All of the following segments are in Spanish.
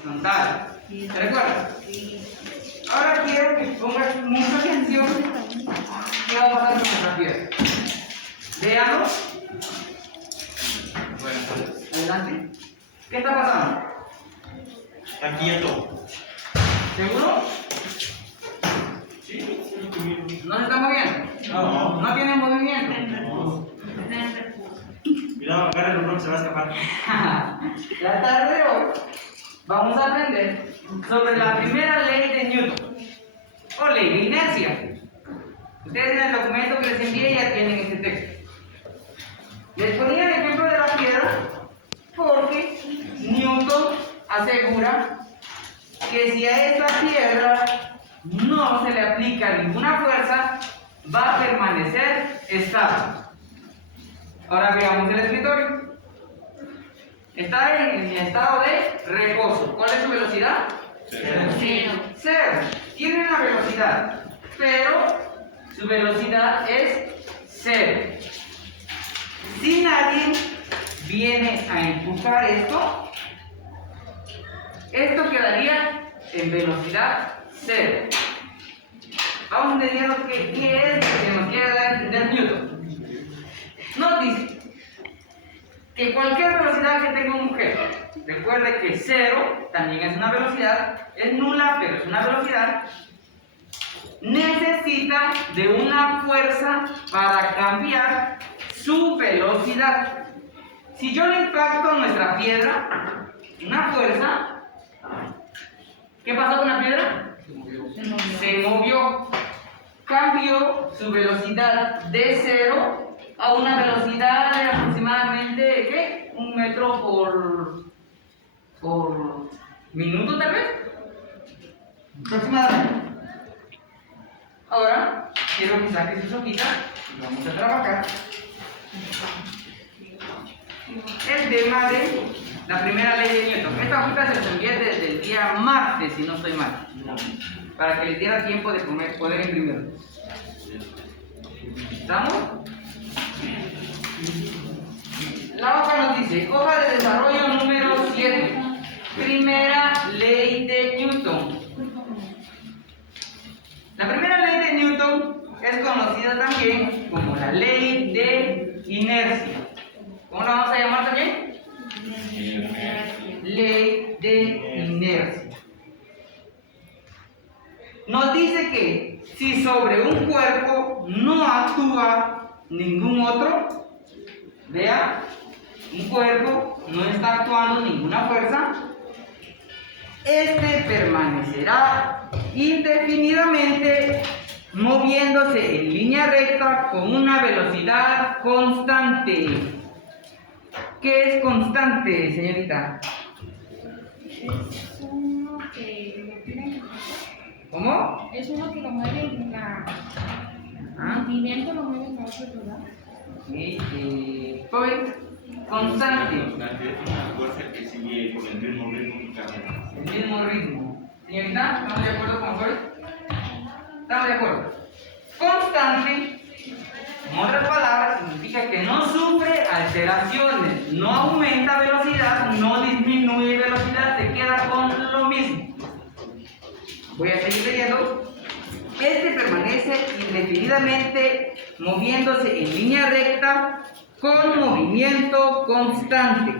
horizontal. ¿Te recuerdas? Ahora quiero que pongas mucha atención. ¿Qué va a pasar con nuestra piedra? Veamos. Adelante. ¿Qué está pasando? Está quieto. ¿Seguro? Sí. ¿No se está moviendo? No. ¿No tiene movimiento? No. Cuidado, agarra el reloj, se va a escapar. La tarde de hoy vamos a aprender sobre la primera ley de Newton o ley de inercia. Ustedes en el documento que les envié ya tienen este texto. Les ponía el ejemplo de la piedra porque Newton asegura que si a esta piedra no se le aplica ninguna fuerza, va a permanecer estable. Ahora veamos el escritorio. Está en estado de reposo. ¿Cuál es su velocidad? Cero. Tiene una velocidad, pero su velocidad es cero. Si nadie viene a empujar esto quedaría en velocidad cero. Vamos a entender qué es lo que nos quiere dar a entender Newton. Nos dice que cualquier velocidad que tenga un objeto, recuerde que cero también es una velocidad, es nula, pero es una velocidad, necesita de una fuerza para cambiar su velocidad. Si yo le impacto a nuestra piedra, una fuerza, ¿qué pasó con la piedra? Se movió. Cambió su velocidad de cero a una velocidad de aproximadamente, ¿qué? 1 metro por minuto, tal vez. Aproximadamente. Ahora, quiero que saque su hojita y vamos a trabajar el tema de la primera ley de Newton. Esta hojita se las envié desde el día martes, si no estoy mal, para que les diera tiempo de poder imprimirlo. ¿Estamos? La hoja nos dice, hoja de desarrollo número 7, primera ley de Newton. La primera ley de Newton es conocida también como la ley de inercia. ¿Cómo la vamos a llamar también? Ley de inercia. Nos dice que si sobre un cuerpo no actúa ningún otro, vea, un cuerpo no está actuando ninguna fuerza, este permanecerá indefinidamente moviéndose en línea recta con una velocidad constante. ¿Qué es constante, señorita? Es uno que lo tiene. ¿Cómo? Es uno que lo mueve en la. ¿Ah? El movimiento lo mueve en la otra lugar. Sí, Point constante. Es una fuerza que sigue con el mismo ritmo que camina. El mismo ritmo. Señorita, ¿estamos de acuerdo con Freud? ¿Estamos de acuerdo? Constante, en otras palabras, significa que no sufre alteraciones, no aumenta velocidad, no disminuye velocidad, se queda con lo mismo. Voy a seguir leyendo. Este permanece indefinidamente moviéndose en línea recta con movimiento constante.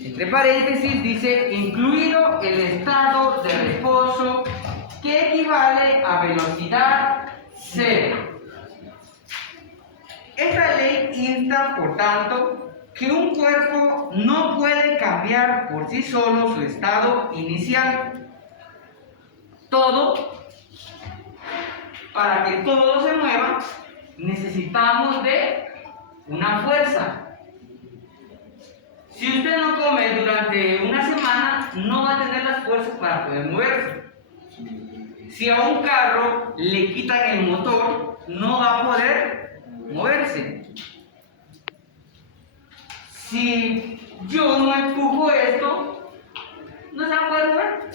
Entre paréntesis dice, incluido el estado de reposo que equivale a velocidad cero. Esta ley insta, por tanto, que un cuerpo no puede cambiar por sí solo su estado inicial. Para que todo se mueva, necesitamos de una fuerza. Si usted no come durante una semana, no va a tener las fuerzas para poder moverse. Si a un carro le quitan el motor, no va a poder moverse. Si yo no empujo esto, no se va a poder mover.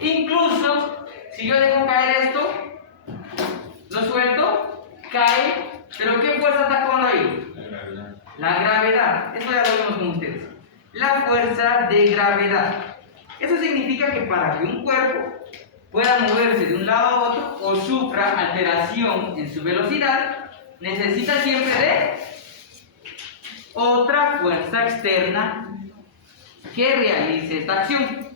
Incluso si yo dejo caer esto, lo suelto, cae, pero ¿qué fuerza está actuando ahí? La gravedad. Eso ya lo vimos con ustedes. La fuerza de gravedad. Eso significa que para que un cuerpo pueda moverse de un lado a otro o sufra alteración en su velocidad, necesita siempre de otra fuerza externa que realice esta acción.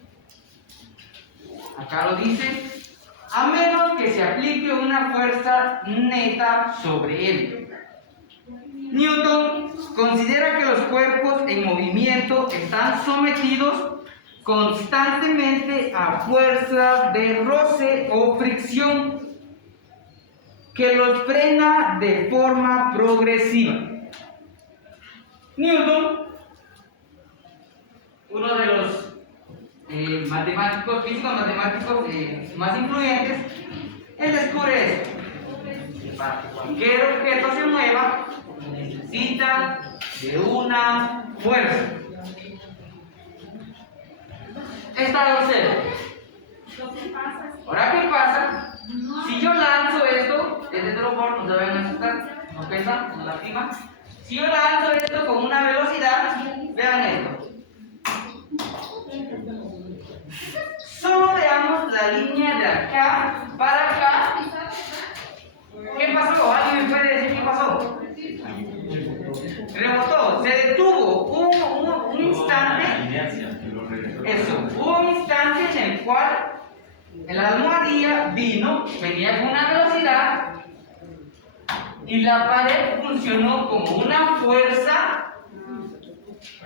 Acá lo dice, a menos que se aplique una fuerza neta sobre él. Newton considera que los cuerpos en movimiento están sometidos constantemente a fuerzas de roce o fricción que los frena de forma progresiva. Newton, uno de los matemáticos, físicos matemáticos más influyentes, él descubre esto. Para que cualquier objeto se mueva, necesita de una fuerza. Estado cero. Ahora, ¿qué pasa? Si yo lanzo esto, es de teleport, no se vayan a asustar, no pesa, no lastima. Si yo lanzo esto con una velocidad, vean esto. Solo veamos la línea de acá para acá. ¿Qué pasó? ¿Alguien me puede decir qué pasó? Rebotó, se detuvo un instante. Eso, hubo un instante en el cual la almohadilla venía con una velocidad y la pared funcionó como una fuerza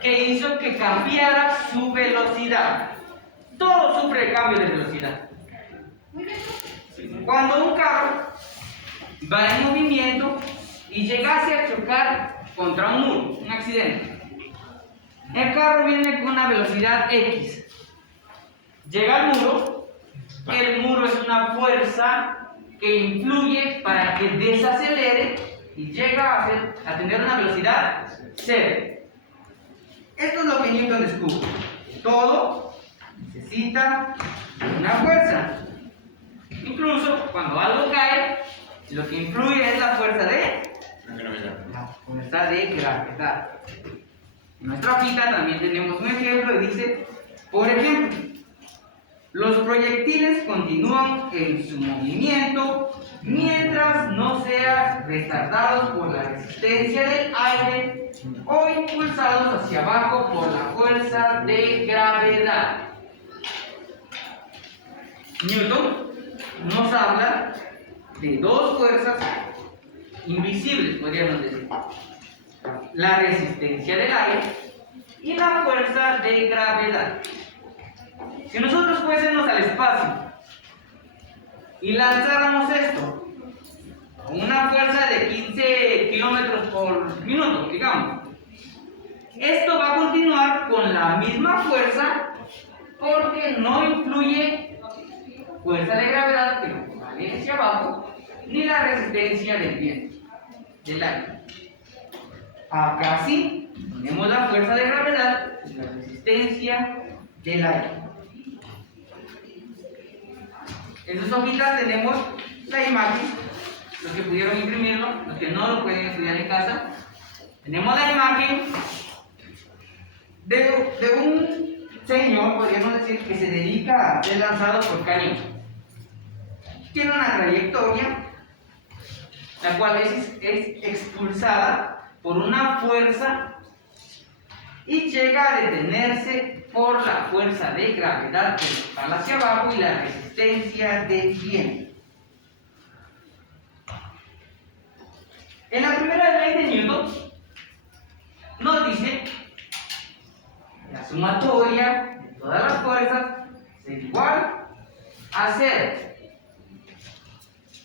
que hizo que cambiara su velocidad. Todo sufre cambio de velocidad. Cuando un carro va en movimiento y llegase a chocar contra un muro, un accidente, el carro viene con una velocidad X. Llega al muro, el muro es una fuerza que influye para que desacelere y llega a tener una velocidad cero. Esto es lo que Newton descubre. Todo necesita una fuerza. Incluso cuando algo cae, lo que influye es la fuerza de gravedad. En nuestra hojita también tenemos un ejemplo y dice, por ejemplo, los proyectiles continúan en su movimiento mientras no sean retardados por la resistencia del aire o impulsados hacia abajo por la fuerza de gravedad. Newton nos habla de dos fuerzas invisibles, podríamos decir: la resistencia del aire y la fuerza de gravedad. Si nosotros fuésemos al espacio y lanzáramos esto con una fuerza de 15 kilómetros por minuto, digamos, esto va a continuar con la misma fuerza porque no influye fuerza de gravedad que lo vale hacia abajo, ni la resistencia del viento, del aire. Acá sí tenemos la fuerza de gravedad y la resistencia del aire. En sus hojitas tenemos la imagen, los que pudieron imprimirlo, los que no lo pueden estudiar en casa. Tenemos la imagen de un señor, podríamos decir, que se dedica a ser lanzado por cañón. Tiene una trayectoria, la cual es expulsada por una fuerza y llega a detenerse por la fuerza de gravedad que lo jala hacia abajo y la resistencia del viento. En la primera ley de Newton nos dice la sumatoria de todas las fuerzas es igual a 0.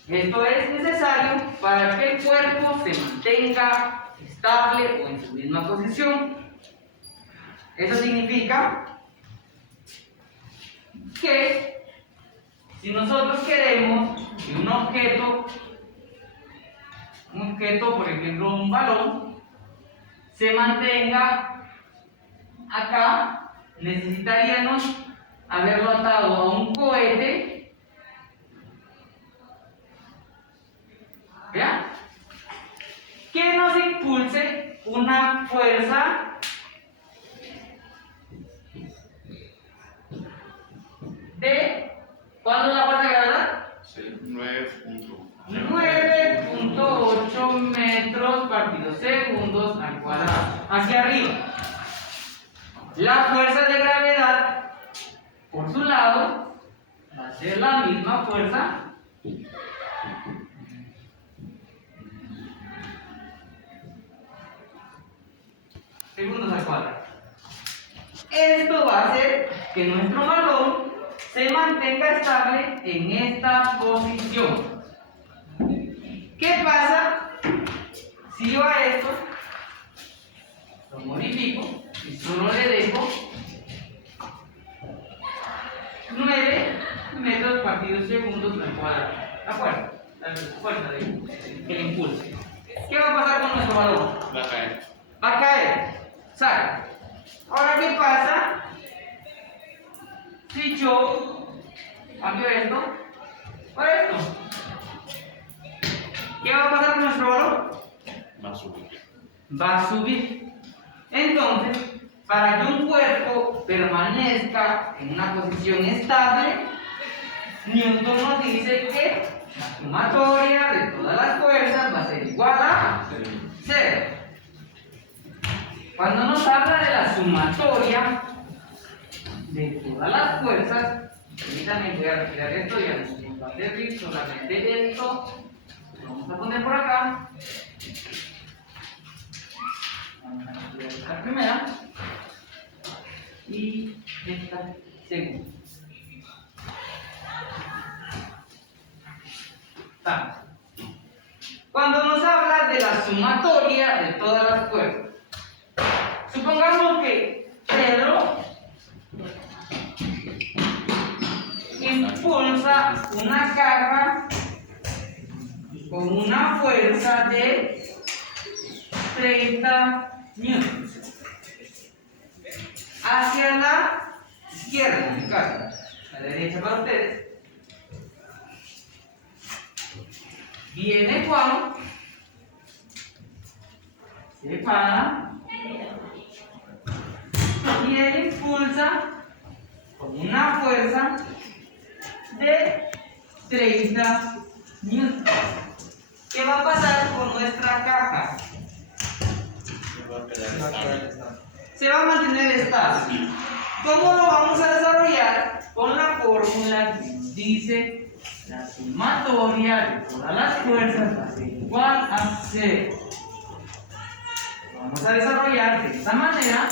Esto es necesario para que el cuerpo se mantenga estable o en su misma posición. Eso significa que si nosotros queremos que un objeto, por ejemplo un balón, se mantenga acá, necesitaríamos haberlo atado a un cohete, ¿vean?, que nos impulse una fuerza hacer la misma fuerza segundos al cuadrado. Esto va a hacer que nuestro balón se mantenga estable en esta posición. ¿Qué pasa si yo a esto lo modifico y solo le dejo 9 metros partidos segundos al cuadrado? La fuerza del impulso. ¿Qué va a pasar con nuestro balón? Va a caer. Va a caer. Sale. Ahora, ¿qué pasa si yo cambio esto por esto? ¿Qué va a pasar con nuestro balón? Va a subir. Va a subir. Entonces, para que un cuerpo permanezca en una posición estable, Newton nos dice que la sumatoria de todas las fuerzas va a ser igual a 0. Cuando nos habla de la sumatoria de todas las fuerzas, permítanme, voy a retirar esto y a hacer solamente esto. Lo vamos a poner por acá. Vamos a retirar esta primera y esta segunda. Cuando nos habla de la sumatoria de todas las fuerzas, supongamos que Pedro impulsa una caja con una fuerza de 30 newtons hacia la izquierda, en mi caso, la derecha para ustedes. Viene Juan, se para y él impulsa con una fuerza de 30 newtons. ¿Qué va a pasar con nuestra caja? Va a quedar estable. Se va a mantener estable. ¿Cómo lo vamos a desarrollar? Con la fórmula que nos dice la sumatoria de todas las fuerzas va a ser igual a 0. Lo vamos a desarrollar de esta manera.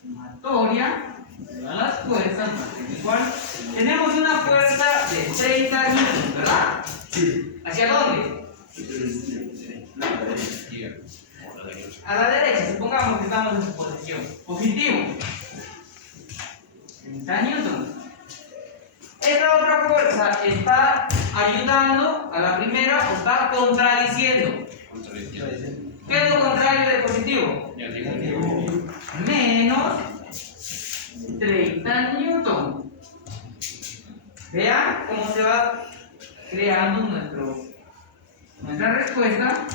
Sumatoria de todas las fuerzas va a ser igual. Tenemos una fuerza de 30 newtons, ¿verdad? Sí. ¿Hacia dónde? A la derecha, supongamos que estamos en su posición. Positivo. 30 newtons. Esta otra fuerza está ayudando a la primera o está contradiciendo. ¿Qué es lo contrario de positivo? Menos 30 newtons. Vean cómo se va creando nuestra respuesta.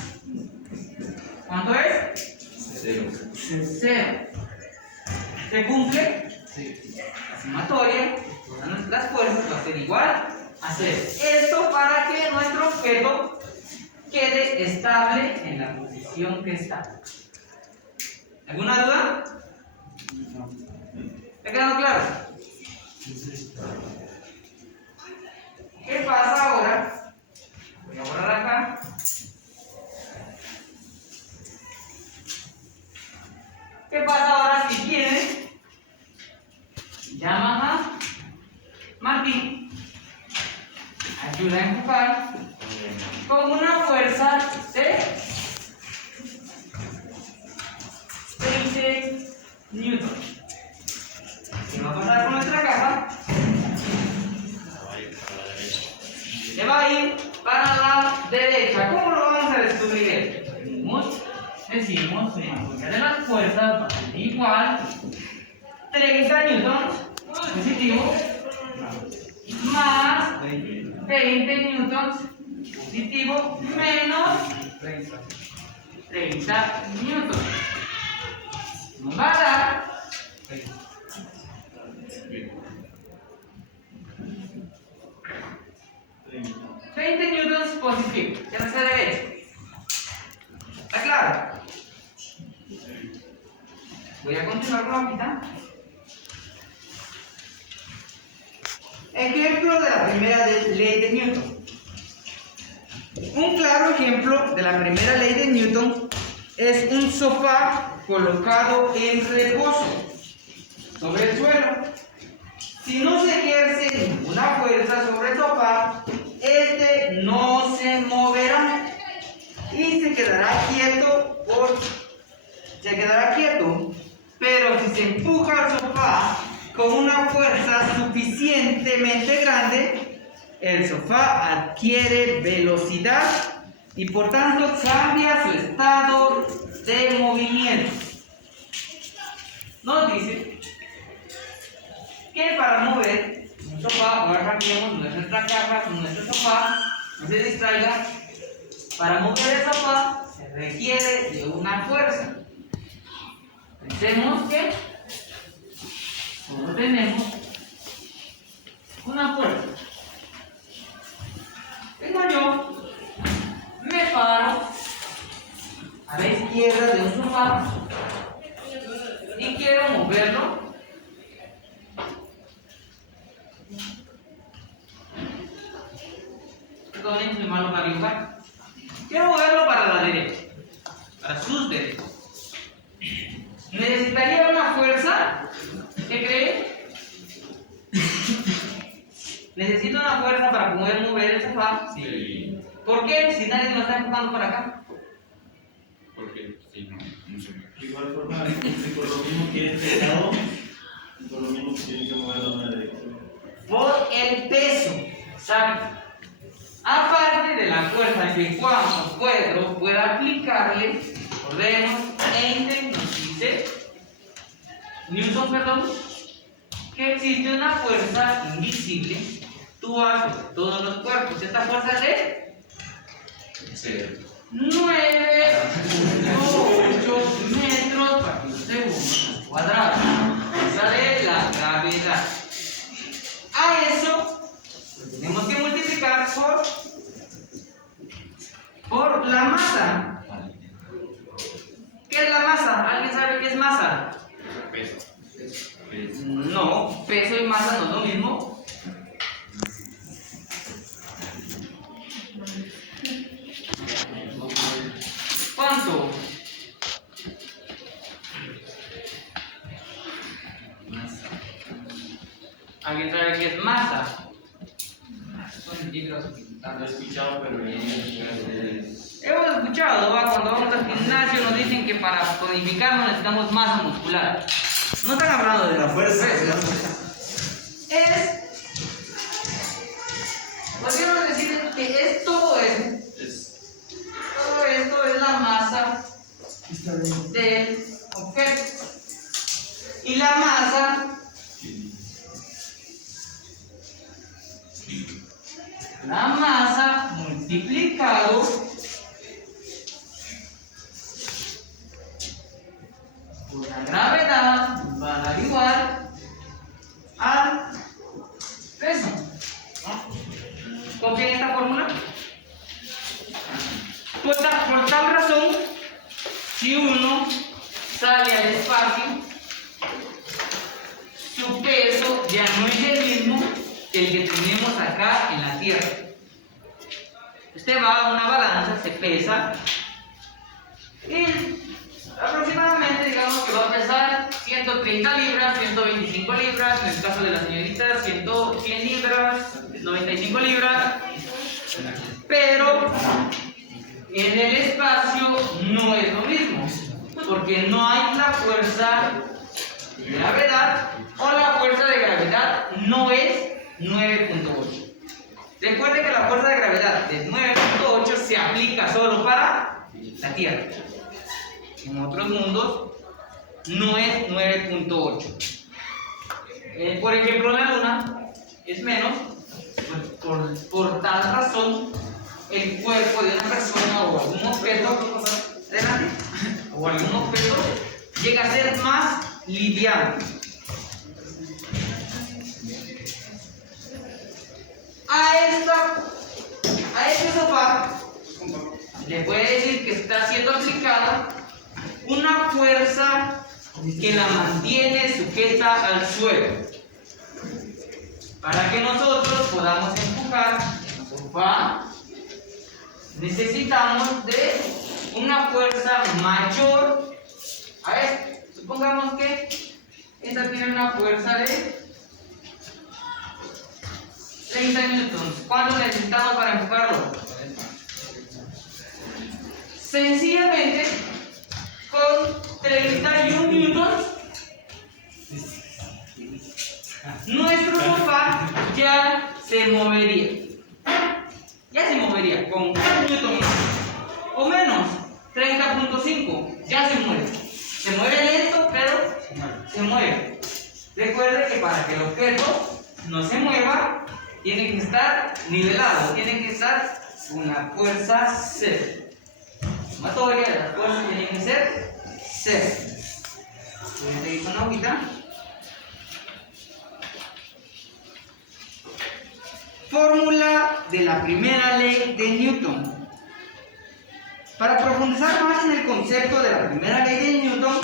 ¿Cuánto es? 0. 0. ¿Se cumple? Sí. La sumatoria de todas las fuerzas va a ser igual a 0. Esto para que nuestro objeto quede estable en la posición que está. ¿Alguna duda? No. ¿Está quedando claro? ¿Qué pasa ahora? Voy a borrar acá. ¿Qué pasa ahora si viene? Llaman a Martín, ayuda a empujar con una fuerza de 20 newtons. ¿Qué va a pasar con nuestra caja? Le va a ir para la derecha. ¿Cómo lo vamos a descubrir esto? Decimos que la fuerza de las fuerzas va a ser igual 30 newtons positivo más 20 newtons positivo menos 30 newtons. Nos va a dar 20 newtons positivo. Ya no se derecha. ¿Está claro? Voy a continuar con la mitad. Ejemplo de la primera ley de Newton. Un claro ejemplo de la primera ley de Newton es un sofá colocado en reposo sobre el suelo. Si no se ejerce ninguna fuerza sobre el sofá, este no se moverá y se quedará quieto, pero si se empuja al sofá con una fuerza suficientemente grande, el sofá adquiere velocidad y por tanto cambia su estado de movimiento. Nos dice que para mover un sofá, ahora cambiemos nuestra caja con nuestro sofá, no se distraiga. Para mover el sofá se requiere de una fuerza. Pensemos que solo tenemos una fuerza. Tengo yo, me paro a la izquierda de un sofá y quiero moverlo. Perdonen, soy malo para dibujar. Quiero moverlo para la derecha, para sus derechos. Necesitaría una fuerza. ¿Qué cree? ¿Necesito una fuerza para poder mover el sofá? Sí. ¿Por qué? Si nadie me lo está empujando para acá. Porque si no, no se mueve. De igual forma, si por lo mismo que es pesado, por lo mismo que tiene que moverlo en una dirección. Por el peso. ¿Sabe? Aparte de la fuerza que cuando Pedro pueda aplicarle, recordemos, Einstein nos dice, Newton, perdón, que existe una fuerza invisible actual sobre todos los cuerpos. Esta fuerza es de 9.8 metros por segundo cuadrado. Esa de la gravedad. A eso tenemos que multiplicar por la masa. ¿Qué es la masa? ¿Alguien sabe qué es masa? Peso. No, peso y masa no es lo mismo. ¿Cuánto? ¿Alguien sabe qué es masa? Son libros. Lo he escuchado, pero yo no sé. Hemos escuchado, ¿va? Cuando vamos al gimnasio nos dicen que para tonificarnos necesitamos masa muscular. No están hablando de la fuerza. Podríamos decir que es todo eso. Todo esto es la masa del objeto. Y la masa multiplicado por la gravedad va a dar igual al peso. ¿Copien esta fórmula? Por tal razón, si uno sale al espacio, su peso ya no es el mismo que el que tenemos acá en la Tierra. Usted va a una balanza, se pesa y aproximadamente digamos que va a pesar 130 libras, 125 libras, en el caso de la señorita 100 libras, 95 libras, pero en el espacio no es lo mismo, porque no hay la fuerza de gravedad o la fuerza de gravedad no es 9.8. Recuerde que la fuerza de gravedad de 9.8 se aplica solo para la Tierra. En otros mundos no es 9.8. Por ejemplo, la Luna es menos. Por tal razón, el cuerpo de una persona o algún objeto, o algún objeto llega a ser más liviano. A este sofá le puede decir que está siendo aplicada una fuerza que la mantiene sujeta al suelo, para que nosotros podamos empujar, necesitamos de una fuerza mayor a esta. Supongamos que esta tiene una fuerza de 30 newtons. ¿Cuánto necesitamos para empujarlo? Sencillamente, con 31 newtons, nuestro sofá ya se movería. Ya se movería con 1 newton más. O menos, 30.5. Ya se mueve. Se mueve lento, pero se mueve. Recuerde que para que el objeto no se mueva, tiene que estar nivelado, tiene que estar con la fuerza cero. La sumatoria de las fuerzas tiene que ser cero. Voy a seguir con la hojita. Fórmula de la primera ley de Newton. Para profundizar más en el concepto de la primera ley de Newton,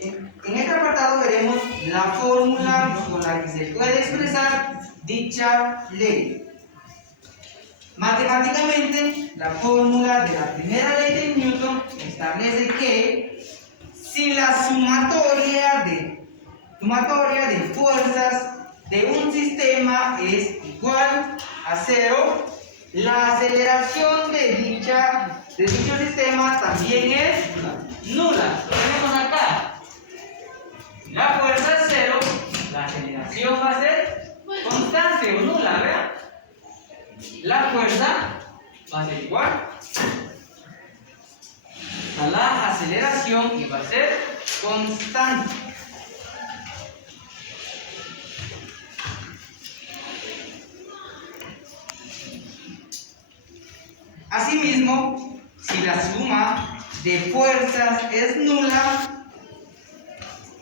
en este apartado veremos la fórmula con la que se puede expresar dicha ley. Matemáticamente, la fórmula de la primera ley de Newton establece que si la sumatoria de fuerzas de un sistema es igual a cero, la aceleración de dicho sistema también es nula. Lo tenemos acá. La fuerza es cero, la aceleración va a ser constante o nula, ¿verdad? La fuerza va a ser igual a la aceleración y va a ser constante. Asimismo, si la suma de fuerzas es nula,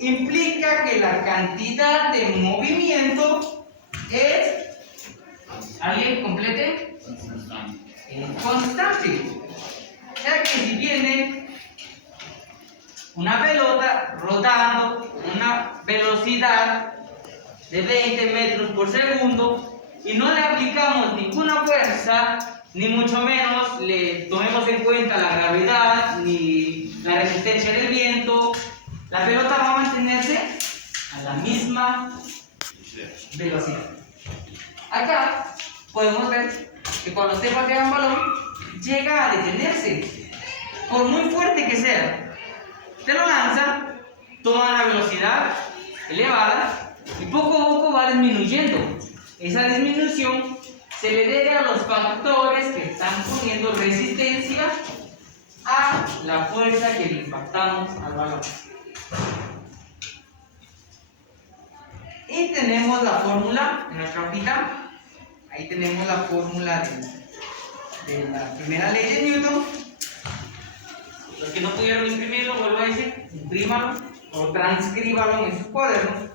implica que la cantidad de movimiento es, ¿alguien complete? Constante. O sea que si viene una pelota rodando a una velocidad de 20 metros por segundo y no le aplicamos ninguna fuerza, ni mucho menos le tomemos en cuenta la gravedad ni la resistencia del viento, la pelota va a mantenerse a la misma velocidad. Acá podemos ver que cuando usted patea un balón, llega a detenerse, por muy fuerte que sea. Usted lo lanza, toma una velocidad elevada y poco a poco va disminuyendo. Esa disminución se le debe a los factores que están poniendo resistencia a la fuerza que le impactamos al balón. Y tenemos la fórmula en nuestra hojita. Ahí tenemos la fórmula de la primera ley de Newton. Los que no pudieron imprimirlo, vuelvo a decir, imprímalo o transcríbalo en sus cuadernos.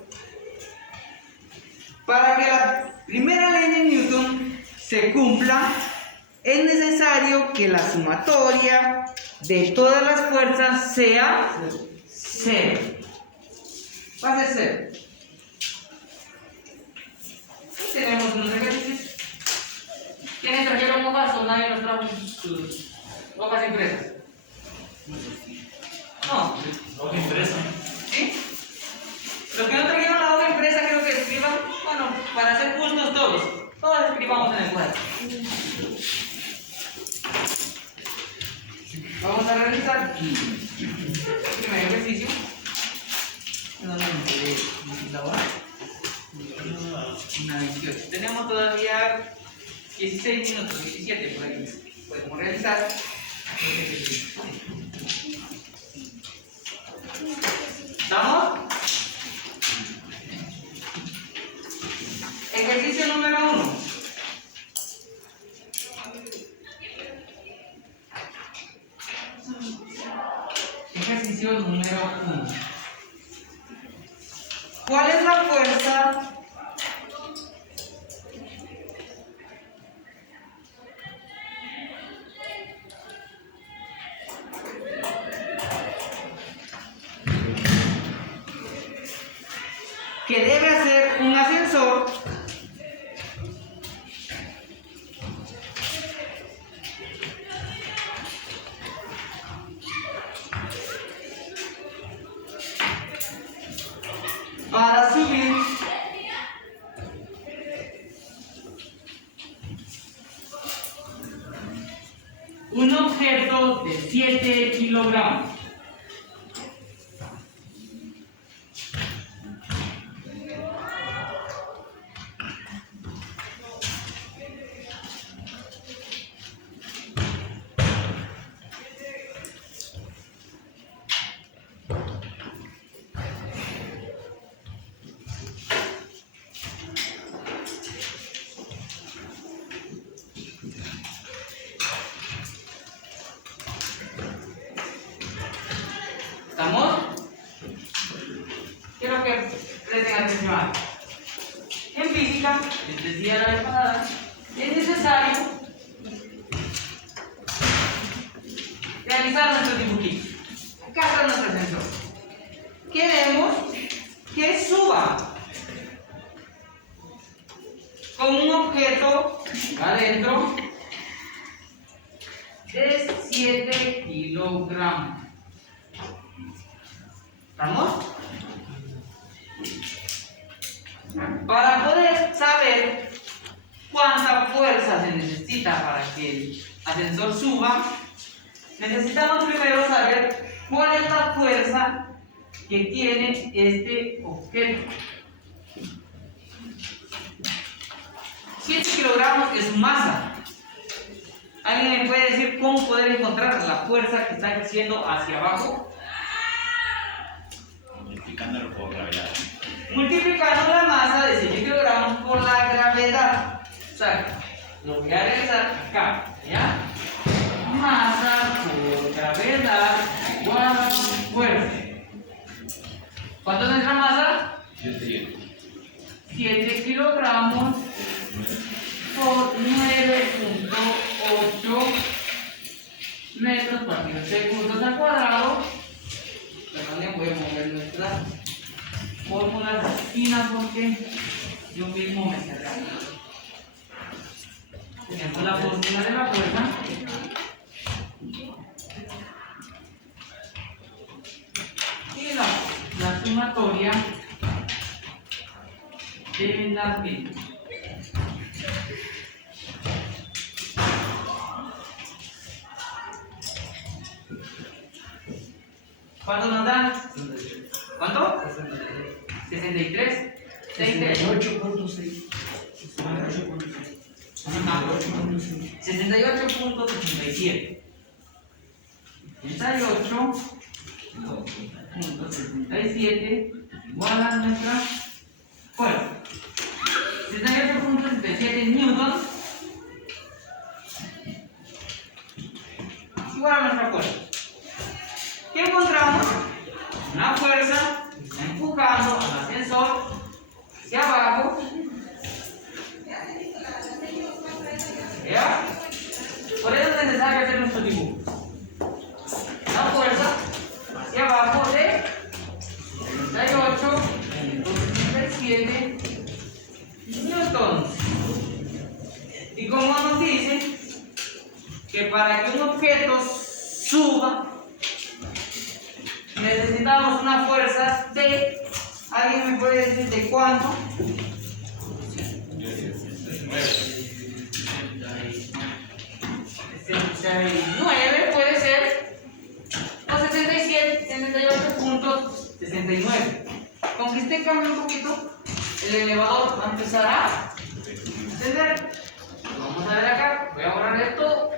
Para que la primera ley de Newton se cumpla, es necesario que la sumatoria de todas las fuerzas sea cero. Va a ser cero. Y tenemos unos ejercicios. ¿Quiénes trajeron hojas o nadie nos trajo sus hojas impresas? No. Hoja impresa. ¿Sí? Los que no trajeron la hoja impresa, creo que escriban, bueno, para ser justos todos escribamos en el cuaderno. Vamos a realizar el primer ejercicio. ¿Dónde me quedé? ¿La hora? Una 28. Tenemos todavía 16 minutos, 17 por ahí. Podemos realizar. ¿Estamos? Ejercicio número 1. Ejercicio número 1. ¿Cuál es la fuerza que debe hacer un ascensor un objeto de 7 kilogramos. ¿Estamos? Quiero que presten atención. En física, les decía la vez pasada, es necesario realizar nuestro dibujito. Acá está nuestro sensor. Queremos que suba con un objeto adentro de 7 kilogramos. ¿Estamos? Para poder saber cuánta fuerza se necesita para que el ascensor suba, necesitamos primero saber cuál es la fuerza que tiene este objeto. 7 kilogramos es su masa. ¿Alguien me puede decir cómo poder encontrar la fuerza que está ejerciendo hacia abajo? Multiplicándolo por gravedad. Multiplicando la masa de 7 kilogramos por la gravedad. O sea, lo voy a realizar acá, ¿ya? Masa por gravedad igual a fuerza. ¿Cuánto es nuestra masa? 7 kilogramos por 9.8 metros partidos segundos al cuadrado. Perdón, voy a mover nuestras fórmulas de esquina porque yo mismo me cerré. Tenemos la fórmula de la fuerza. Y la sumatoria de las vidas. ¿Cuánto nos dan? ¿Cuánto? 63. 68.6. 68.67. 68.67 igual a nuestra fuerza. 68.67 newtons igual a nuestra fuerza. ¿Qué encontramos? Una fuerza está empujando al ascensor hacia abajo. ¿Ya? Por eso es necesario hacer nuestro dibujo. La fuerza hacia abajo de 68.67 newtons. Y como nos dice que para que un objeto suba necesitamos una fuerza de, ¿alguien me puede decir de cuánto? 69 puede ser, o 67, 68.69. Con que este cambie un poquito, el elevador va a empezar a ascender. Vamos a ver acá, voy a borrar esto,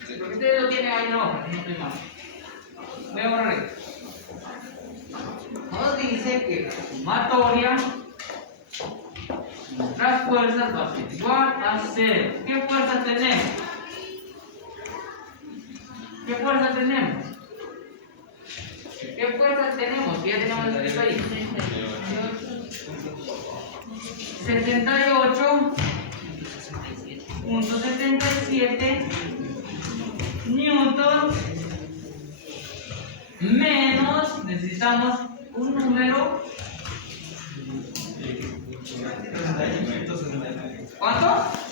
porque ustedes lo tienen ahí, no estoy mal. Voy a borrar esto. Nos dice que la sumatoria de nuestras fuerzas va a ser igual a 0. ¿Qué fuerza tenemos? ¿Qué fuerza tenemos? ¿Qué fuerza tenemos? Ya tenemos escrito ahí. 78.77 newtons menos, necesitamos un número. ¿Cuánto?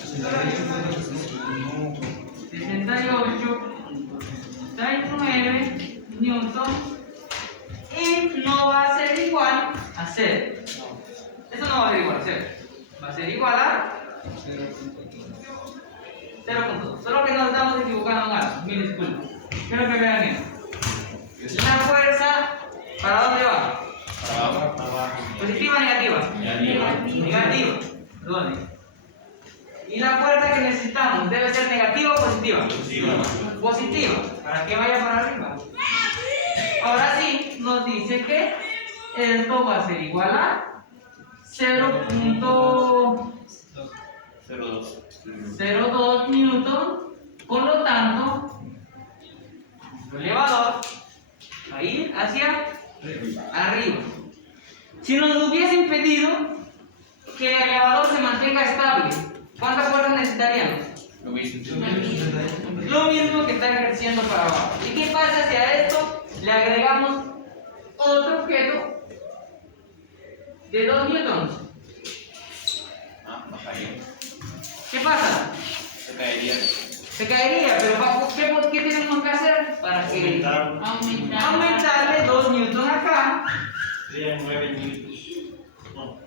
68.69 newtons y no va a ser igual a 0. Esto no va a ser igual a 0. Va a ser igual a 0.2. Solo que nos estamos equivocando en algo. Mil disculpas. Quiero que vean esto. La fuerza, ¿para dónde va? Para abajo. ¿Positiva o negativa? Negativa. ¿Dónde? Y la fuerza que necesitamos debe ser negativa o positiva. Positiva, para que vaya para arriba. Ahora sí, nos dice que esto va a ser igual a 0.02 newton. Por lo tanto, el elevador va a ir hacia arriba. Si nos hubiesen pedido que el elevador se mantenga estable, ¿cuántas fuerzas necesitaríamos? Lo mismo que está ejerciendo para abajo. ¿Y qué pasa si a esto le agregamos otro objeto de 2 newtons? ¿Qué pasa? Se caería, pero ¿qué tenemos que hacer para que aumentarle 2 newtons acá? Serían 9 newtons. No.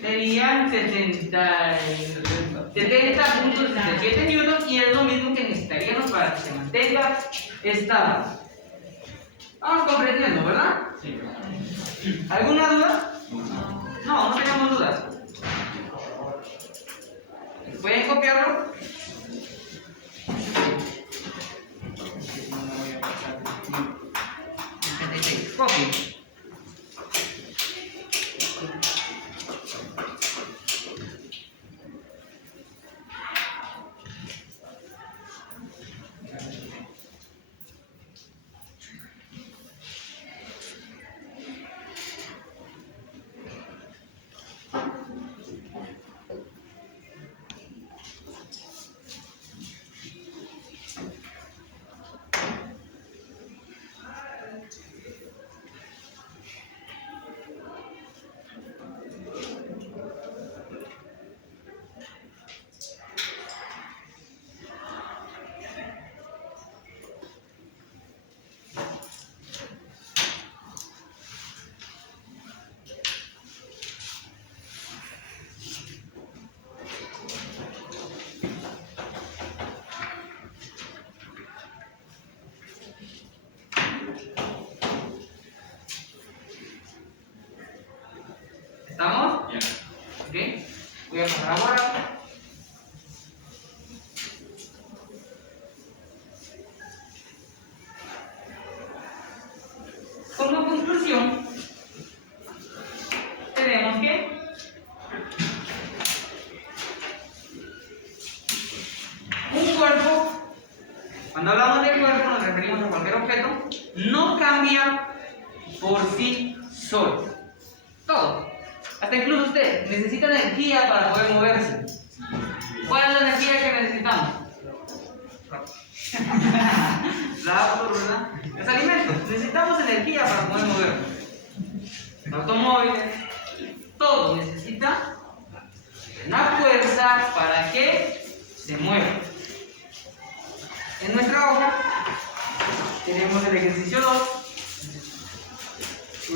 Serían 70.67 newtons y es lo mismo que necesitaríamos para que se mantenga estable. Vamos comprendiendo, ¿verdad? Sí. ¿Alguna duda? No, no tenemos dudas. ¿Pueden copiarlo? Copien. ¿Estamos? Ya. Ok. Voy a pasar ahora. Como conclusión, tenemos que un cuerpo, cuando hablamos del cuerpo nos referimos a cualquier objeto, no cambia por sí solo. Todo. Hasta incluso usted necesita energía para poder moverse. ¿Cuál es la energía que necesitamos? La ¿verdad? Los alimentos. Necesitamos energía para poder movernos. Los automóviles, todo necesita una fuerza para que se mueva. En nuestra hoja tenemos el ejercicio 2. Si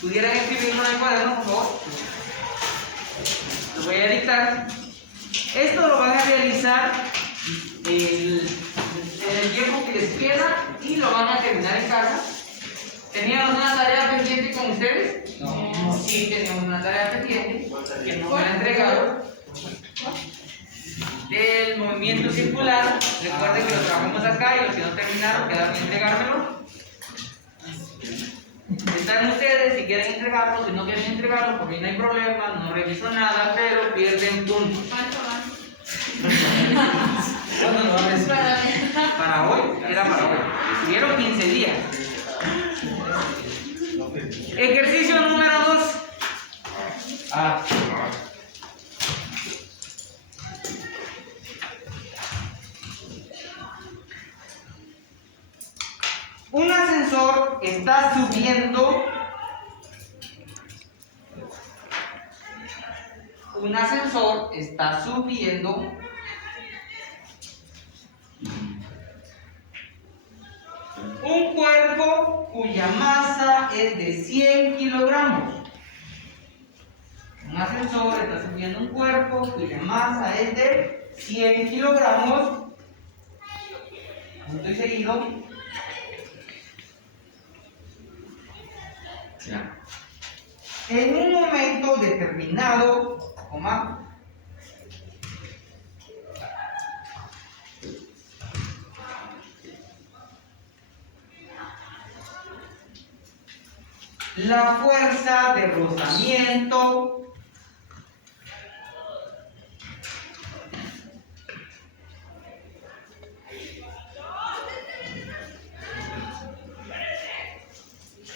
pudieran escribirlo en el cuaderno, por favor. Lo voy a dictar. Esto lo van a realizar el tiempo que les queda y lo van a terminar en casa. ¿Teníamos una tarea pendiente con ustedes? No. Sí, teníamos una tarea pendiente que no me han entregado. Del movimiento circular. Recuerden que lo trabajamos acá y los que no terminaron quedaron en entregármelo. Están ustedes si quieren entregarlo, si no quieren entregarlo, por mí no hay problema, no reviso nada, pero pierden puntos. ¿Cuándo lo van a decir? Para hoy, era para hoy. Tuvieron 15 días. Ejercicio número 2. Un ascensor está subiendo. Un ascensor está subiendo un cuerpo cuya masa es de 100 kilogramos. Un un ascensor, está subiendo un cuerpo cuya masa es de 100 kilogramos. Punto y seguido. Ya. En un momento determinado, coma, la fuerza de rozamiento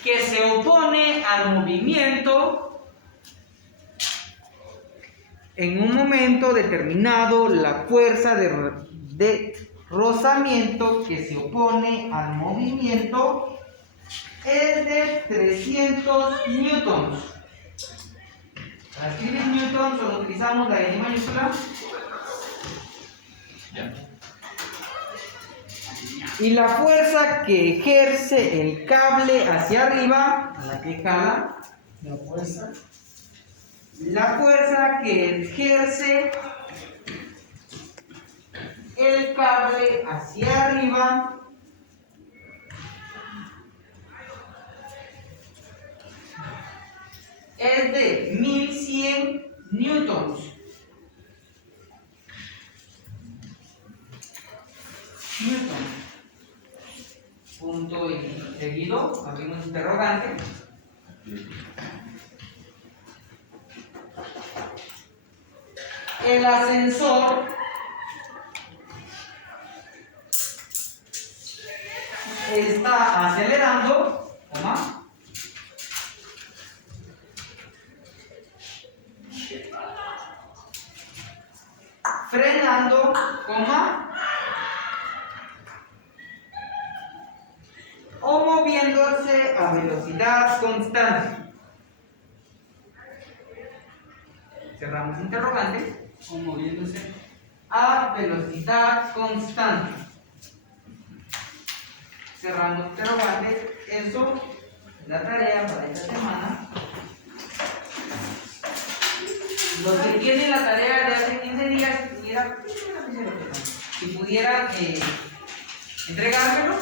que se opone al movimiento. En un momento determinado, la fuerza de rozamiento que se opone al movimiento es de 300 newtons. Para escribir newtons solo utilizamos la N mayúscula. Y la fuerza que ejerce el cable hacia arriba, a la que jala, La fuerza. la fuerza que ejerce el cable hacia arriba es de 1100 newtons. Punto y seguido, abrimos interrogante. El ascensor está acelerando, coma, frenando, coma, o moviéndose a velocidad constante. Cerramos interrogante. O moviéndose. A velocidad constante. Cerramos interrogante. Eso es la tarea para esta semana. Los que tienen la tarea de hace 15 días, si pudieran entregármelo.